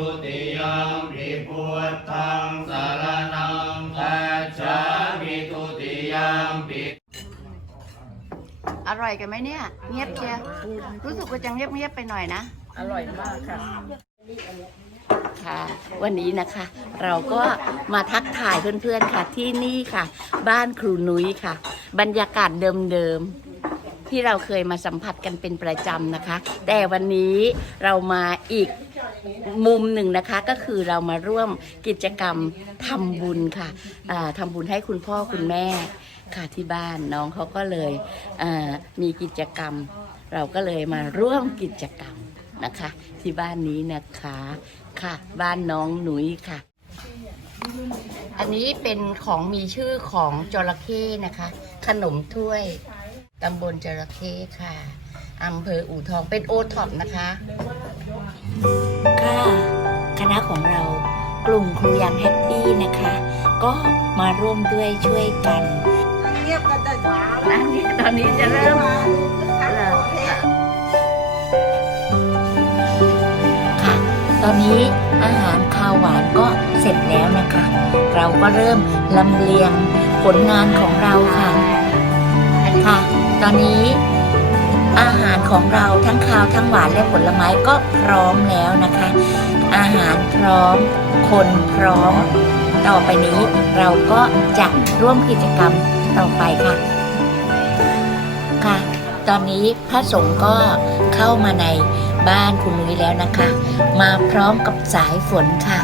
ทุติยมปิพุทธังสารนังคัจฉามิทุติยมปิอร่อยกันไหมเนี่ย เงียบเชียร์รู้สึกว่าจะเงียบเงียบๆไปหน่อยนะ อร่อยมากค่ะค่ะ วันนี้นะคะ เราก็มาทักทายเพื่อนๆค่ะที่นี่ค่ะ บ้านครูนุ้ยค่ะ บรรยากาศเดิมๆที่เราเคยมาสัมผัสกันเป็นประจำนะคะ แต่วันนี้เรามาอีก มุมหนึ่งนะคะก็คือเรามาร่วมกิจกรรมทำบุญค่ะอ่าทำบุญให้คุณพ่อคุณแม่ค่ะที่บ้านน้องเขาก็เลยมีกิจกรรม เราก็เลยมาร่วมกิจกรรมนะคะ ที่บ้านนี้นะคะค่ะ บ้านน้องหนุยค่ะ อันนี้เป็นของมีชื่อของจระเข้นะคะ ขนมถ้วยตำบลจระเข้ค่ะอำเภออู่ทองเป็นโอท็อปนะคะ ค่ะ คณะของเรากลุ่มครูยังแฮปปี้นะคะ ก็มาร่วมด้วยช่วยกันเงียบกันแต่เช้านั่นเนี่ยตอนนี้จะเริ่มค่ะ ตอนนี้อาหารคาวหวานก็เสร็จแล้วนะคะ เราก็เริ่มลำเลียงผลงานของเราค่ะค่ะ ตอนนี้ ของเราทั้งคาวทั้งหวานและผลไม้ก็พร้อมแล้วนะคะ อาหารพร้อม คนพร้อม ต่อไปนี้เราก็จะร่วมกิจกรรมต่อไปค่ะค่ะ ตอนนี้พระสงฆ์ก็เข้ามาในบ้านคุณนุ้ยแล้วนะคะ มาพร้อมกับสายฝนค่ะ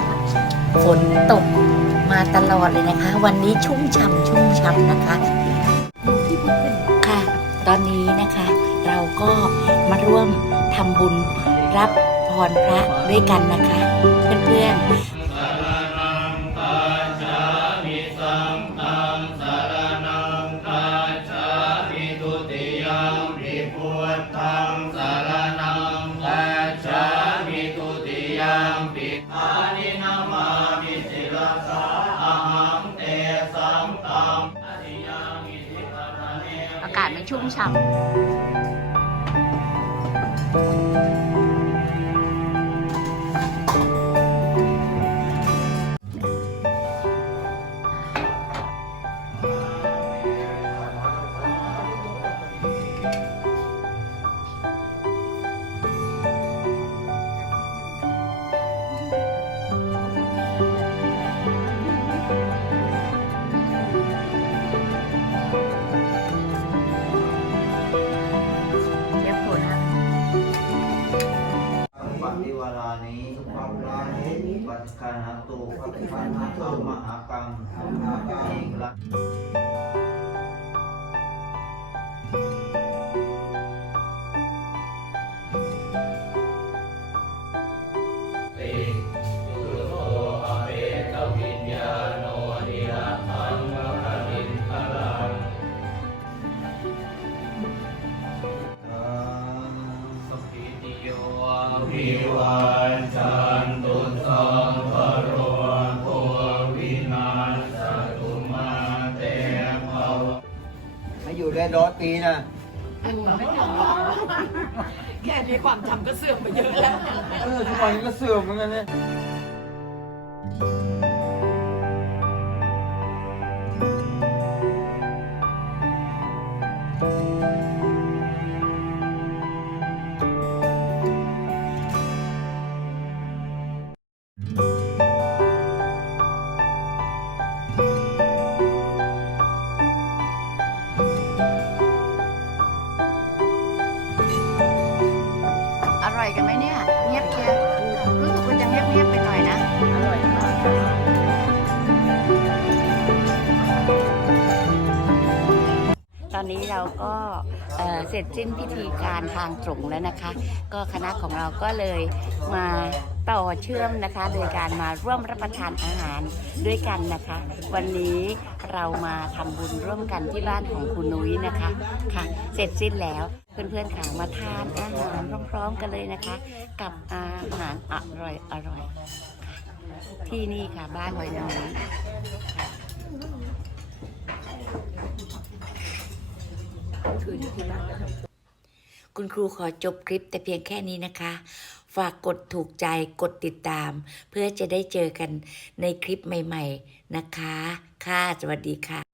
ฝนตกมาตลอดเลยนะคะ วันนี้ชุ่มฉ่ำชุ่มฉ่ำนะคะ ค่ะ ตอนนี้นะคะ เราก็มาร่วมทำบุญรับพรพระด้วยกันนะคะ เพื่อนๆสารนังคัจฉามิสังฆังสารนังคัจฉามิทุติยมปิพุทธังสารนังคัจฉามิทุติยมปิอานินามามิสิรสาอหังเตสังตังอธิยามิทิปะระเนอากาศมันชุ่มฉ่ำ เคานาตุภะคะนาตุมหากังเอกลักษ ร้อยปีนะแค่นี้ความจำก็เสื่อมไปเยอะแล้ว เออทุกวันนี้ก็เสื่อมเหมือนกันเนี่ย ก็เเสร็จสิ้นพิธีการทางตรงแล้วนะคะ ก็คณะของเราก็เลยมาต่อเชื่อมนะคะ โดยการมาร่วมรับประทานอาหารด้วยกันนะคะ วันนี้เรามาทำบุญร่วมกันที่บ้านของคุณนุ้ยนะคะค่ะ เสร็จสิ้นแล้วเพื่อนๆค่ะมาทานอาหารพร้อมๆกันเลยนะคะ กับอาหารอร่อยอร่อยที่นี่ค่ะบ้านหอยนุ้ยคือ คืนที่บ้านแล้วคุณครูขอจบคลิปแต่เพียงแค่นี้นะคะ ฝากกดถูกใจกดติดตาม เพื่อจะได้เจอกันในคลิปใหม่ ๆนะคะ ค่ะ สวัสดีค่ะ